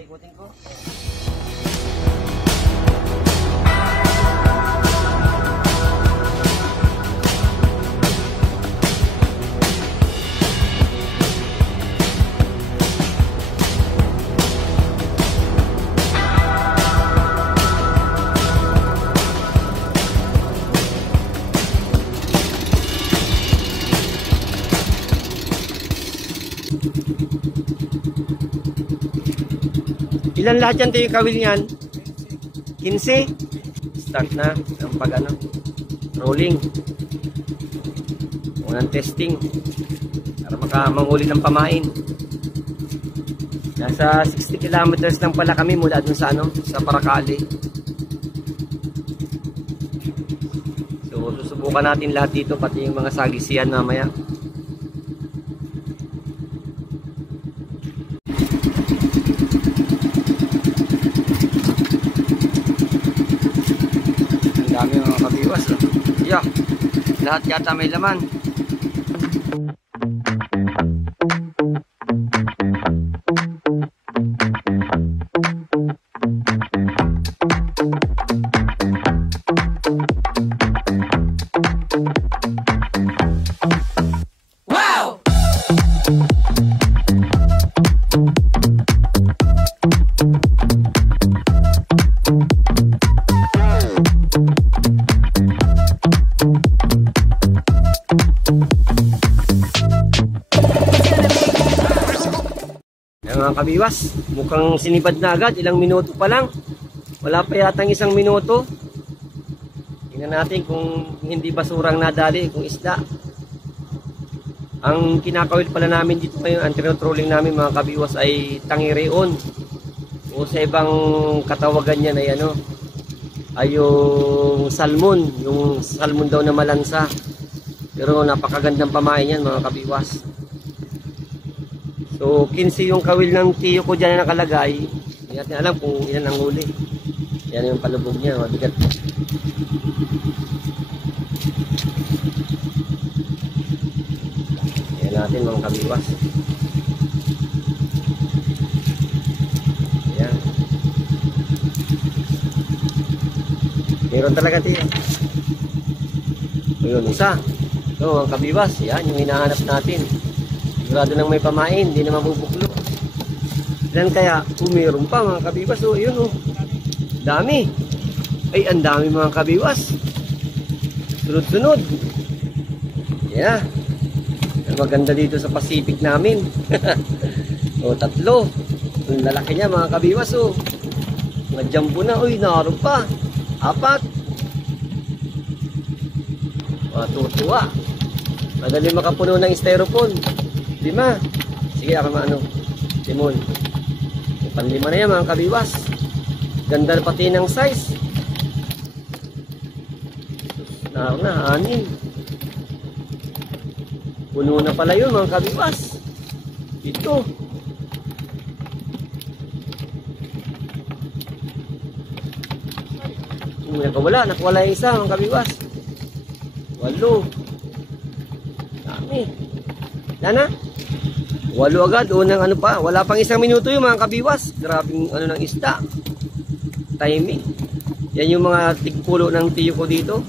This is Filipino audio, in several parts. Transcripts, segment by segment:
paikutin ko. Ilan lahat yan tayo kawil niyan? 15? Start na ang pag rolling. Unang testing para makamanguli ng pamain. Nasa 60 kilometers lang pala kami mula dun sa sa Paracali. So susubukan natin lahat dito, pati yung mga sagisiyan mamaya. Dami mga kabiwas. Yeah. Lahat yata may laman. Wow! Mga kabiwas, mukhang sinibad na agad, ilang minuto pa lang, wala pa yatang 1 minuto. Tingnan natin kung hindi basurang nadali, kung isda. Ang kinakawil pala namin dito ngayon, ang trolling namin mga kabiwas ay tangireon, o sa ibang katawagan niya ay ay yung salmon daw na malansa, pero napakagandang pamain yan mga kabiwas. So, 15 yung kawil ng tiyo ko dyan na nakalagay. Hindi natin alam kung ilan ang huli. Yan yung palubog niya, mabigat. Yan natin mga kabiwas. Yan. Meron talaga tiyo. Ayun, isa. So, ang kabiwas, yan yung hinahanap natin. Sigurado nang may pamain, hindi na mabubuklo. Ilan kaya? Meron pa mga kabiwas. O, yun o. Dami. Ay, ang dami mga kabiwas. Sunod-sunod. Yeah. Ang maganda dito sa Pacific namin. O, 3. Ang lalaki niya mga kabiwas o. Mga jumbo na. Uy, naroon pa. 4. Matutuwa. Madali makapuno ng styrofoam. 5. Sige, ako Simon. Pan-5 na yan mga kabiwas. Ganda pati ng size. Naroon na, 6. Puno na pala yun mga kabiwas. Ito. Nakawala yung isa mga kabiwas. 8. Dami. Lana? 8 agad, unang wala pang 1 minuto yung mga kabiwas. Grabing ng isda. Timing. Yan yung mga tigpulo ng tiyo ko dito.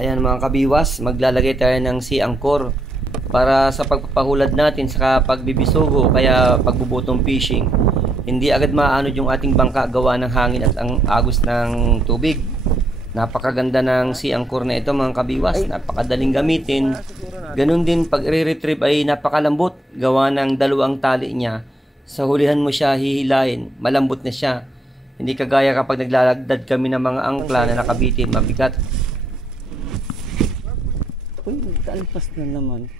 Ayan mga kabiwas, maglalagay tayo ng sea anchor para sa pagpapahulad natin sa pagbibisugo, kaya pagbubutong fishing. Hindi agad maanod yung ating bangka gawa ng hangin at ang agos ng tubig. Napakaganda ng sea anchor na ito mga kabiwas, napakadaling gamitin. Ganun din pag i-retrieve ay napakalambot, gawa ng 2 tali niya. Sa hulihan mo siya hihilain, malambot na siya. Hindi kagaya kapag naglalagdad kami ng mga angkla na nakabitin, mabigat. Uy, nagtalpas na naman.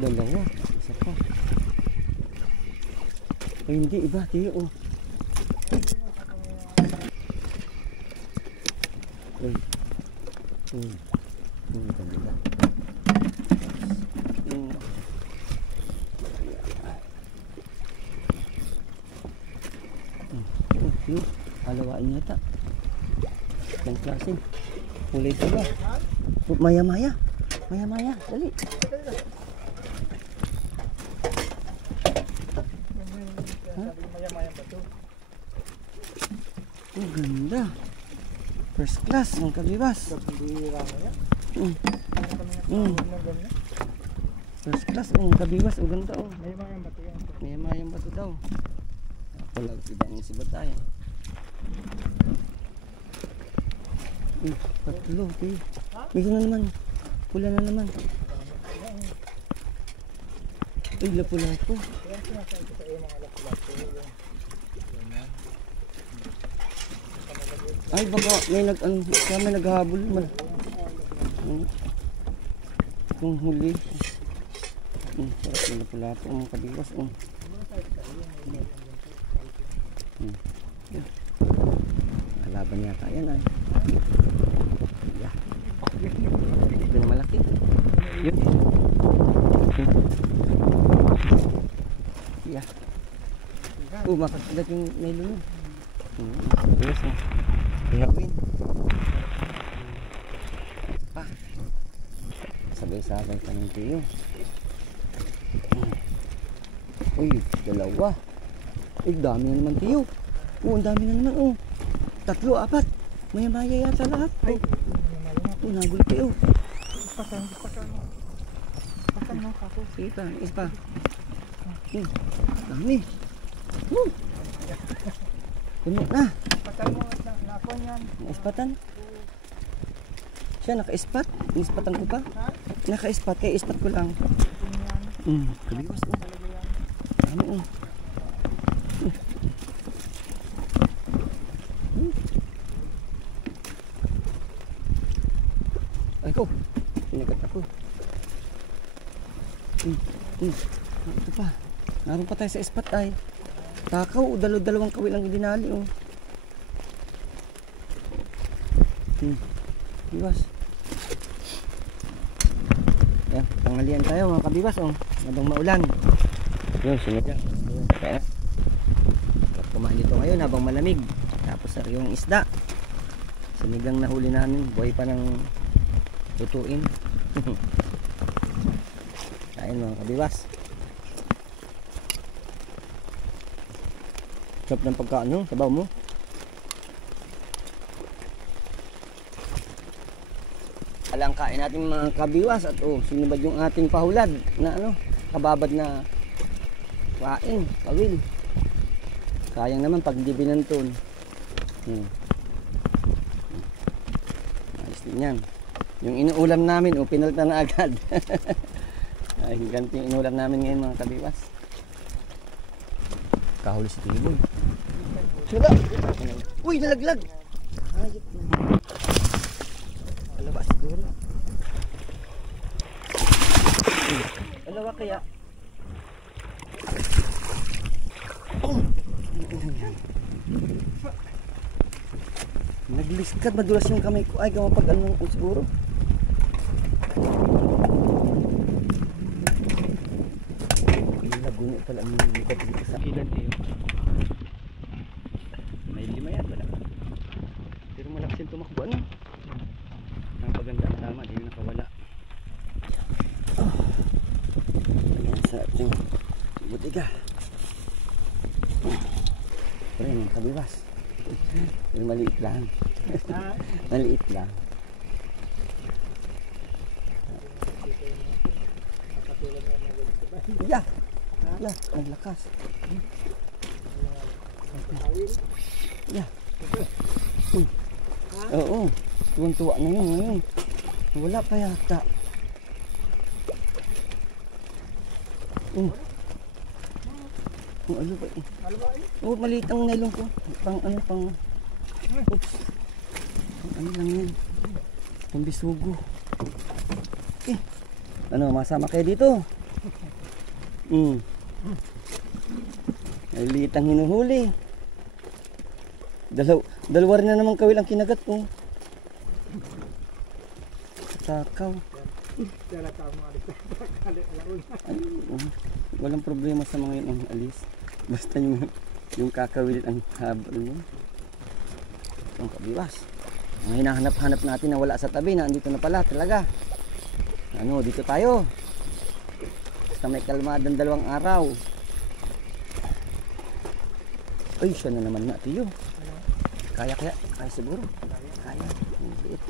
2, isa pa. Ay, hindi, iba, tiyo. Uy. Ganda. Alawain yata. Ang klase. Kulay ito ba? Maya-maya, dali. Ang ganda. First class ng kabibas. First class ang kabibas. Ang ganda oh. May mayang bato yan. May mayang bato daw. Wala ibang sibat tayo. Tatlo. Okay. May na naman. Pula na naman. Ay, lapu-lapu. Yan sinasabi ko sa iyo mga lapu-lapu. Ay, baka may may naghahabol. Kung huli. Sarap yung lapu-lapu. Ang kabibas. Kalaban yata yan ay. Yeah. Ito na malaki. Yun. Yeah. Makakilat yung nylon yun. Yes, gawin. Pa. Sabay-sabay ka ng tiyo. Uy, dalawa. Uy, dami na naman tiyo. Ang dami na naman. Tatlo, apat. Maya-maya yata lahat. Nagulit kayo. Pasan mo kako. Sige pa, isa pa. Dami. Puno na. Pasan mo at nakon yan. Naispatan. Siya, naka-ispat. Inispatan ko pa. Naka-ispat, kaya ispat ko lang. Kabiwas oh. Dami oh. Ay ko, pinagat ako. Ito pa. Naroon pa tayo sa ispat ay. Takaw, dalawang kawil ang dinali oh. Kabibas. Yan, tanghalian tayo mga kabibas oh. Habang maulan. Yun, sunod yan. Kaya kumain dito ngayon habang malamig. Tapos yung isda. Sinigang na huli namin. Buhay pa ng lutuin. Kain mga kabibas. Sarap ng pagkaano, sabaw mo. Alang kain natin mga kabiwas at sinubad yung ating pahulad na kababad na kain, kawil. Sayang naman pag hindi binanton. Ayos din yan. Yung inuulam namin, pinalitan na agad. Ay, ganito yung inuulam namin ngayon mga kabiwas. Kahuli si Tiboy. Suda! Uy, nalaglag! Ayot mo. Alawa siguro. Alawa kaya. Nagliskad, madulas yung kamay ko. Ay, gawa pag ano siguro. Laguno pala ang nilipad dito sa ilan eh. May 5 yan pala. Pero malakas yung tumakbo ano. Ang paganda ang tama, hindi nakawala. Ayan sa ating butiga. Pero yung kabibas. Pero maliit lang. Maliit lang. Yeah. Yeah, naglakas. Yeah. Oo. Tuwan-tuwa na yun ngayon. Wala pa yata. Ano ba eh? Maliit ang nylon ko. Pang oops. Ano lang yan. Pambisugo. Masama kayo dito. Maliit ang hinuhuli. Dalawa rin na naman kawil ang kinagat ko. Takaw. Walang problema sa mga yun ang alis. Basta yung kakawil ang habal mo. Ang kabiwas. Ang hinahanap-hanap natin na wala sa tabi, na andito na pala talaga. Dito tayo. Basta may kalmadang 2 araw. Ay, siya na naman na, tiyo. Kaya, kaya siguro. Kaya, liit.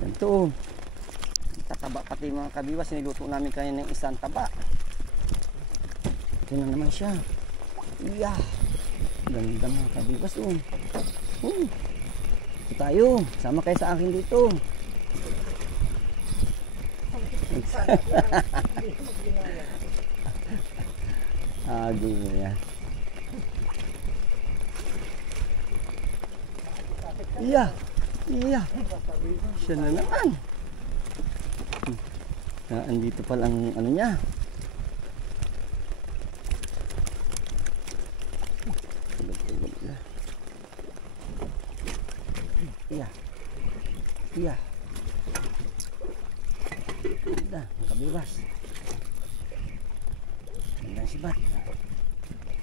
Ganito. Tataba pati mga kabiwas, niluto namin kaya ng isang taba. Ito na naman siya. Yeah. Ganda mga kabiwas. Ito tayo. Sama kayo sa akin dito. Agi mo yan. Iya. Iya. Siya na naman. Andito pala ang ano niya. Iya. Iya. Ganda, kabiwas. Ganda si Bat.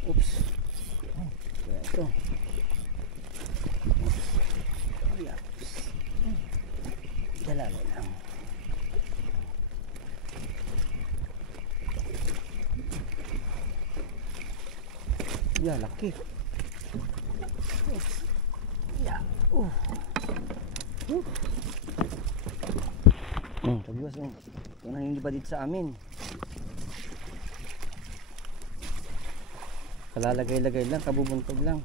Oops. Kaya ito. Iya. Dalawa lang. Ya, laki. Ya. Kabiwas mo. Ito na yung libadid sa amin. Kalalagay-lagay lang, kabubuntog lang.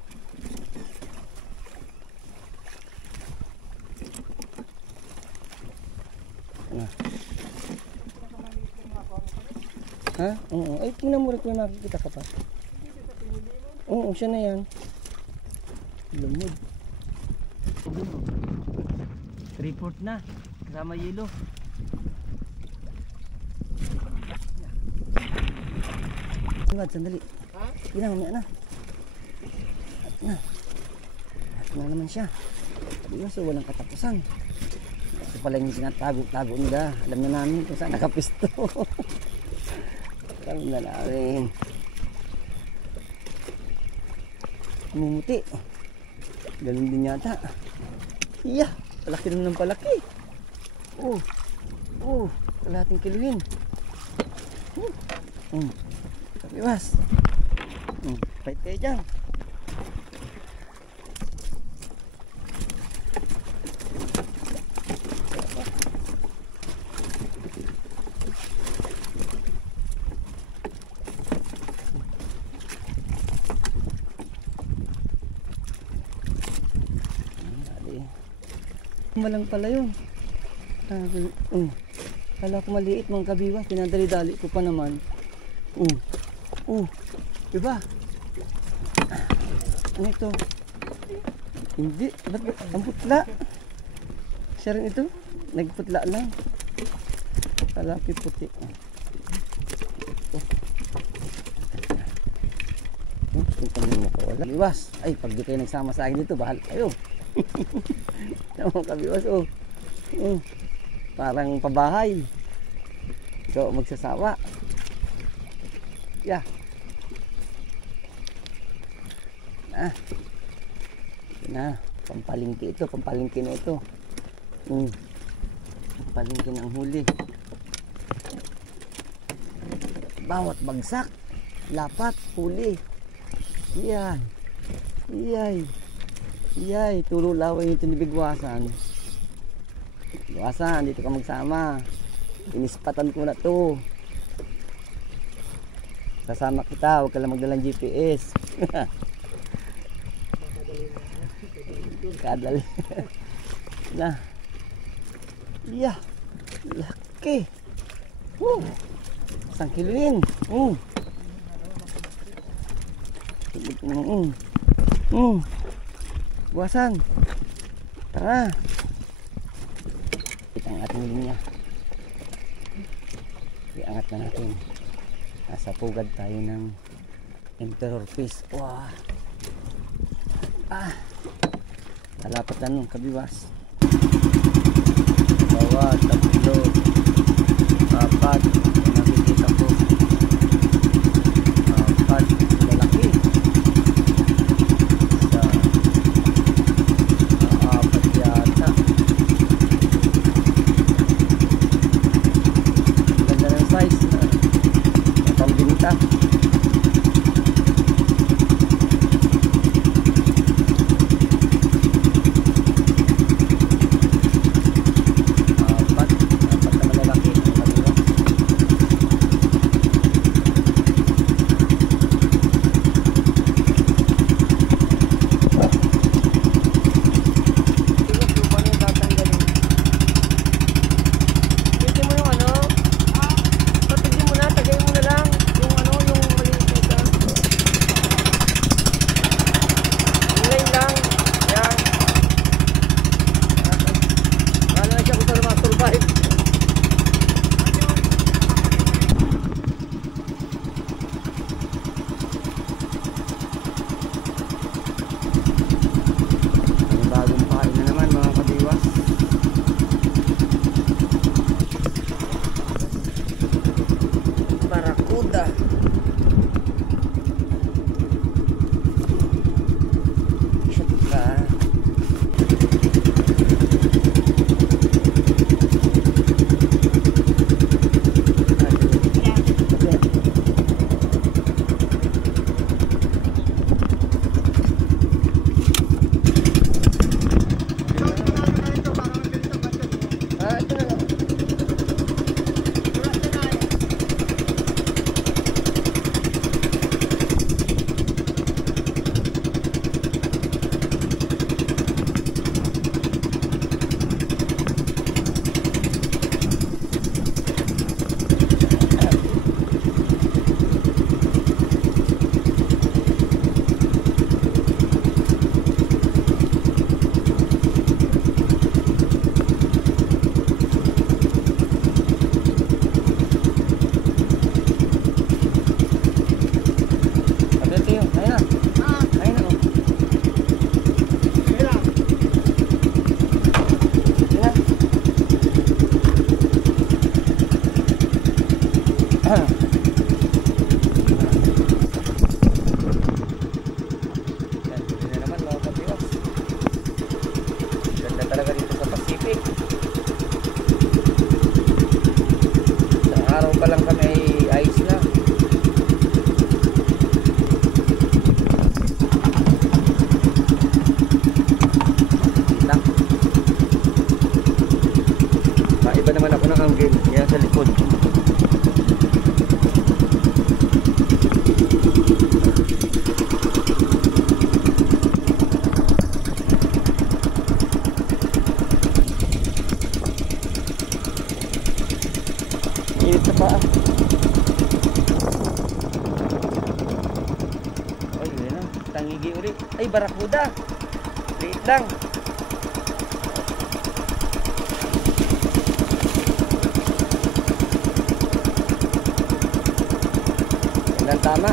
Ha? Oo. Ay, tingnan mo rin kung nakikita ka pa. Oo, siya na yan. Lumod. 3/4 na. Kasama yelo. Sandali. Ha? Tingnan, mamaya na. At na naman siya. Sabi so walang katapusan. Ito pala yung sinatago-tago nila. Alam na namin kung saan nakapisto. Alam na namin. Mumuti. Ganun din yata. Iya, palaki naman ng palaki. Kalahating kiluhin. Kabiwas. Pahit kayo dyan. Malang pala yun. Kala ko maliit mga kabiwas. Pinadali-dali ko pa naman. Diba? Ano ito? Hindi. Ba't ang putla? Siya rin ito? Nagputla lang. Kalaki puti. Punta mo ko wala. Kabiwas. Ay, pag di kayo nagsama sa akin dito, bahal kayo. Mga kabiwas, parang pabahay. Ikaw magsasawa. Yeah. Pampalingki ito, pampalingki na ito. Pampalingki ng huli. Bawat bagsak, lapat, huli. Yan. Iyay, tululaway yung tinibigwasan. Bigwasan, dito ka magsama. Inispatan ko na to. Kasama kita, huwag ka lang magdalang GPS. Kadali. Na. Iya. Laki. Isang kiluin. Buwasan. Tara. Kita ang ating linya. Iangat na natin. Nasa pugad tayo ng emperor fish. Wow. Talapatan ng kabiwas. Bawa, tatlo, apat. Nakikita ko. Apat. Malaki. Apat yata. Ganda ng size. Pambinta. barakuda. Shoot ka. Ito na lang. Talaga dito sa Pacific. Isang araw pa lang kami ay ayos na. Iba naman ako ng angle. Yan sa likod. Init sa paa. Ay, yun na. Tangigi ulit. Ay, barakuda. Liit lang. Yan ang tama.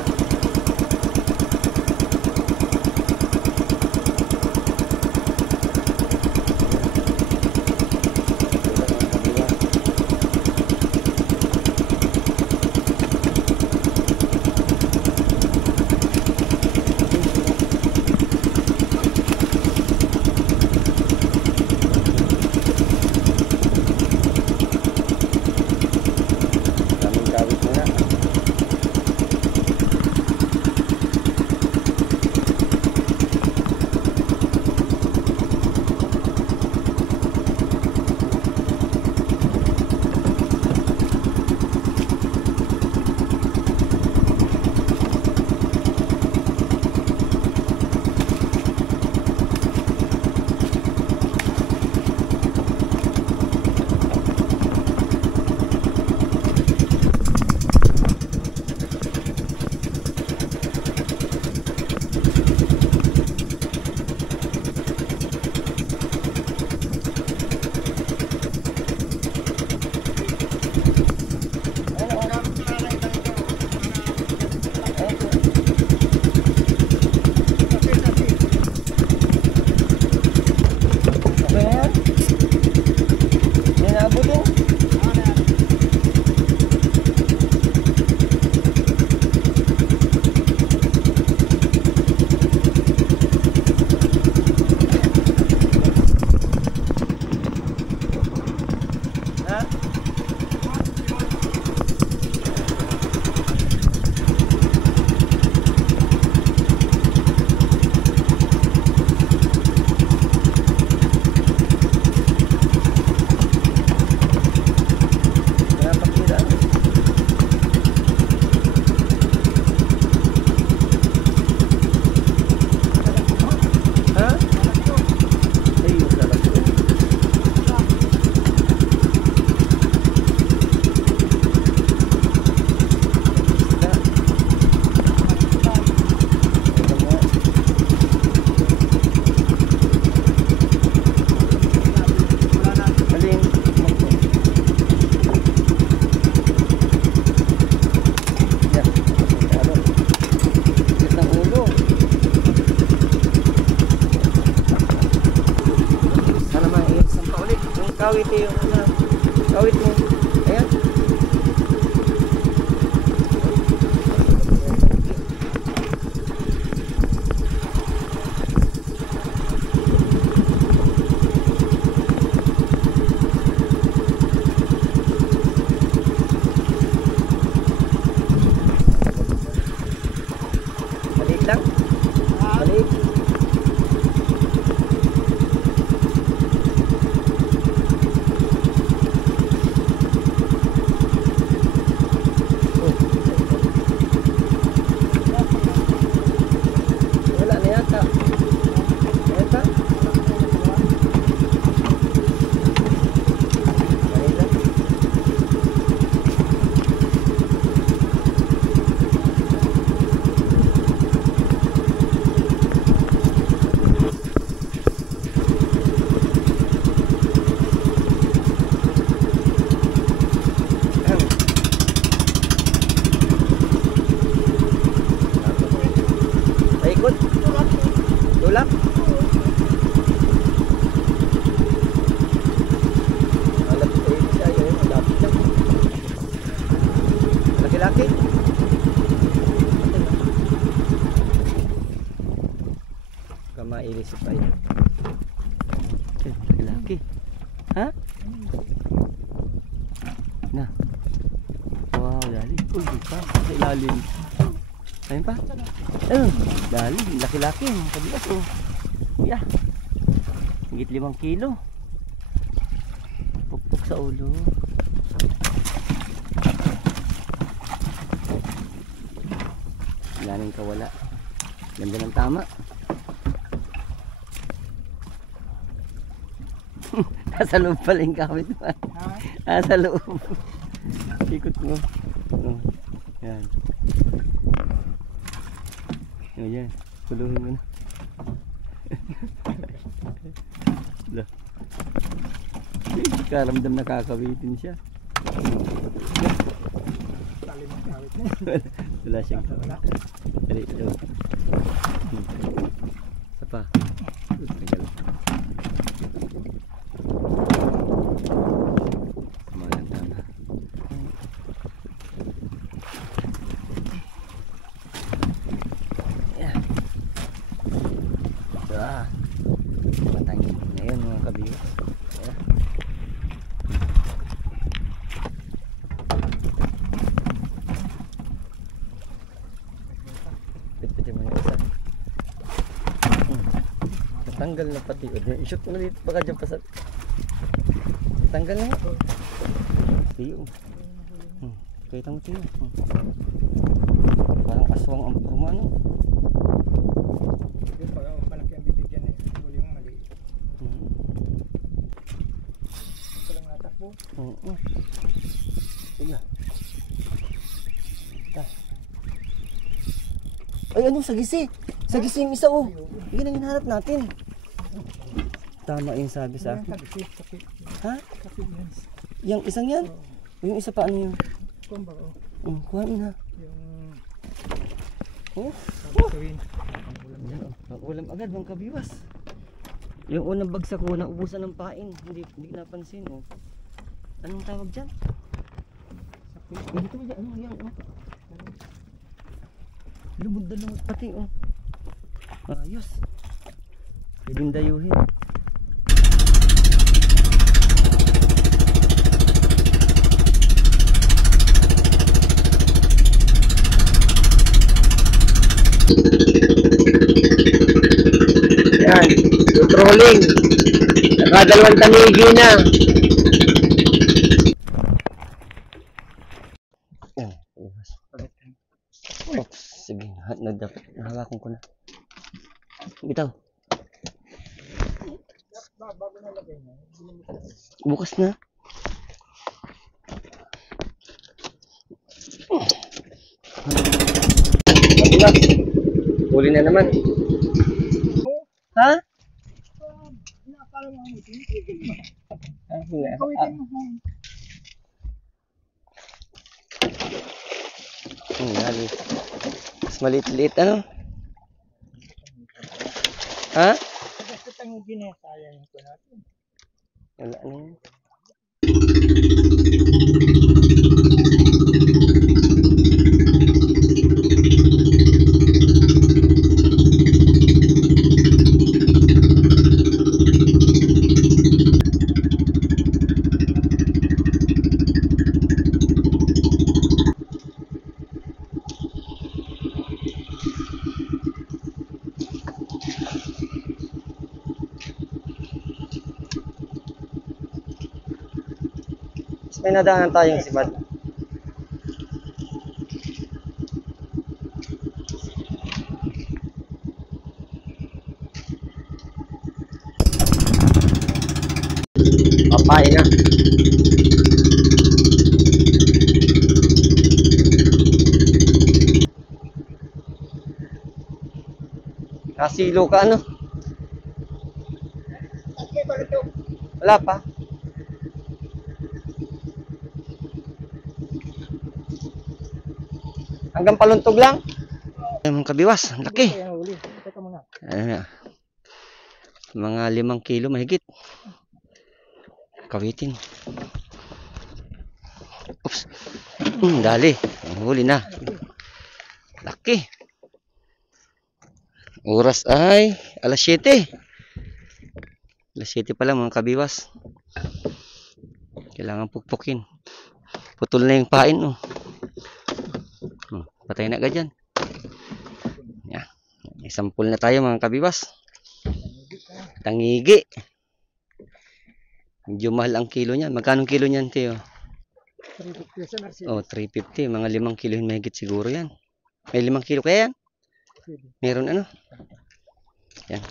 Kawit yung kawit mo. Ayan. Isa pa yun. Laki. Ha? Na. Wow, dali. Uy, pa. Sa ilalim. Ayun pa. Dali. Laki-laki. Kabilas oh. Yeah. Higit 5 kilo. Pukpuk sa ulo. Wala nang kawala. Ganda ng tama. Nasa loob pala yung kawit mo. Nasa loob. Ikot mo. Oh. Yan. Ayan. Puluhin mo na. Lah. Karamdam nakakawitin siya. Talim ang kawit na. Wala siyang kawala. Dali, ito. Isa pa. Tagal. Maganda na. Ayan. Matangin. Ngayon mga kabiwas. Ayan. Piti mo yung isa. Natanggal na pati. I-shoot mo na dito. Baka dyan pa sa... Natanggal na nga. Tiyo. Kita mo tiyo. Parang aswang ang pumano. Yung pag malaki ang bibigyan eh. Huli mo mali. Ito lang natakbo. Oo. Iya. Ay, ano? Sagisi. Sagisi yung isa, oh. Yan ang hinahanap natin. Tama yung sabi sa akin. Sakit. Ha? Sakit yan. Yung isang yan? Yung isa pa, ano yun? Kumba ko. Kuhain ha. Yung Oh. sabihin. Ang ulam agad, mga kabiwas. Yung unang bagsak ko, naubusan ng pain. Hindi napansin, oh. Anong tawag dyan? Sakit. Dito ba dyan? Ano yan, oh? Lumod na lumod pati, oh. Ayos. Pwedeng dayuhin. Yan, trolling. Nakadalawang tanigi na. Yan, oh, sige, nahawakan ko na. Bitaw. Bago nalagay na. Bukas na. Huli na naman. Ha? Nakakala mo ang mutin. Kawitin mo. Mas maliit-liit ano? Ha? Basta tangugin na sayang ito natin. Wala na yun. May nadaanan tayong sibad. Papain na. Kasilo ka ano? Wala pa. Hanggang paluntog lang. Ay, mga kabiwas, ang laki. Kaya huli. Teka muna. Ayan, mga 5 kilo mahigit. Kawitin. Oops. Dali. Huli na. Laki. Oras ay alas 7. Alas 7 pa lang mga kabiwas. Kailangan pukpukin. Putol na yung pain. Oh. Patay na agad yan. Yan. May sampul na tayo mga kabiwas. Tangigi. Medyo mahal ang kilo niyan. Magkano kilo niyan, Teo? 350 sa Mercedes. Oh, 350. Mga 5 kilo yung mahigit siguro yan. May 5 kilo kaya yan? Meron ano? Yan.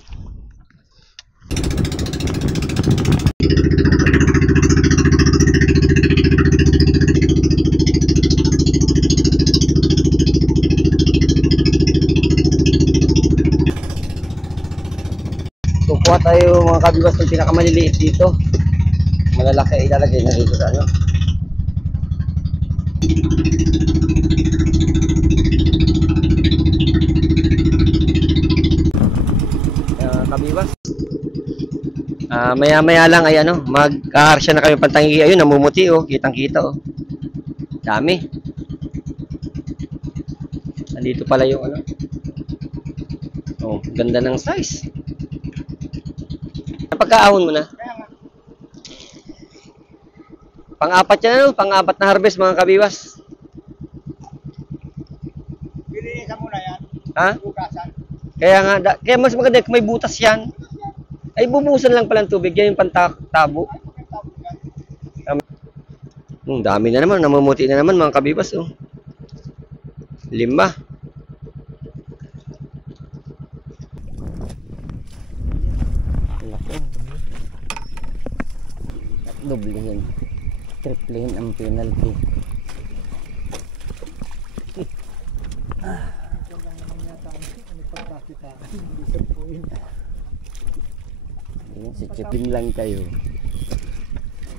Kukuha tayo mga kabiwas ng pinakamaliliit dito. Malalaki ay ilalagay na dito sa ano. Kabiwas. Maya-maya lang ay ano, mag-aharsya na kami pantangigi. Ayun, namumuti oh, kitang-kita oh. Dami. Nandito pala yung ano. Oh, ganda ng size. Napagkaahon mo na. Pang-apat yan ano, pang-apat na harvest mga kabiwas. Bilinisan mo na yan. Ha? Bukasan. Kaya nga, kaya mas maganda kung may butas yan. Ay, bubusan lang pala ng tubig. Yan yung pantabo. Dami na naman. Namumuti na naman mga kabibas. Oh. 5. Doblehin. Triplehin ang penalty. Ayan, si Chipin lang kayo.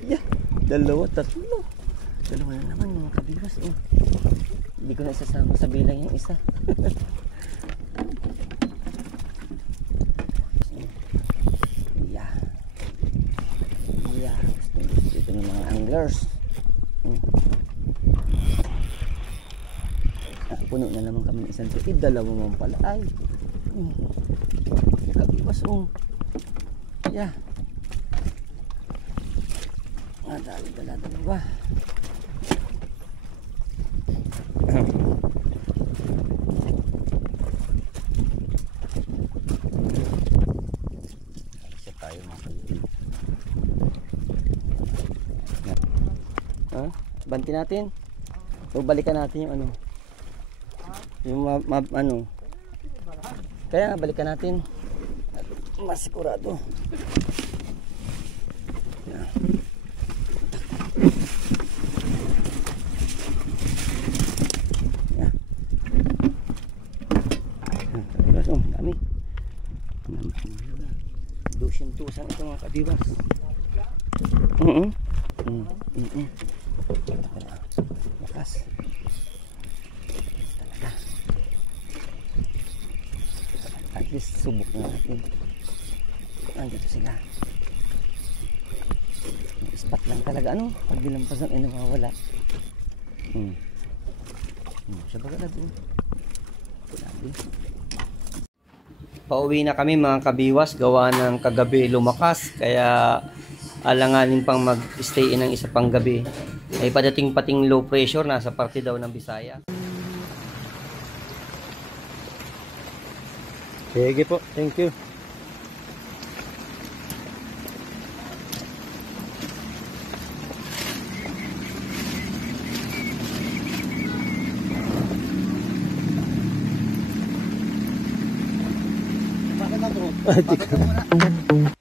Yeah, 2, 3. Dalawa na naman mga kabibas. Oh. Hindi ko na isasama sa bilang yung isa. Yeah. Yeah. Dito ng mga anglers. Puno na naman kami ng isang trip. 2 naman pala. Ay. Kabibas. Oh. Yeah. Dalawa. Siya tayo banti natin. So balikan natin yung ano. Yung ano. Kaya nga balikan natin. Masigurado. Yeah. Oh, dami. 200 ito mga kabibas. Lakas. Talaga. At least subok na natin. Nandito sila. Spot lang talaga ano. Pag dilampas ng nawawala. Siya baga na doon. Pauwi na kami mga kabiwas. Gawa ng kagabi lumakas. Kaya alanganin pang mag-stay in ng isa pang gabi. Ay padating pating low pressure. Nasa parte daw ng Bisaya. Sige po. Thank you. Bakit na to?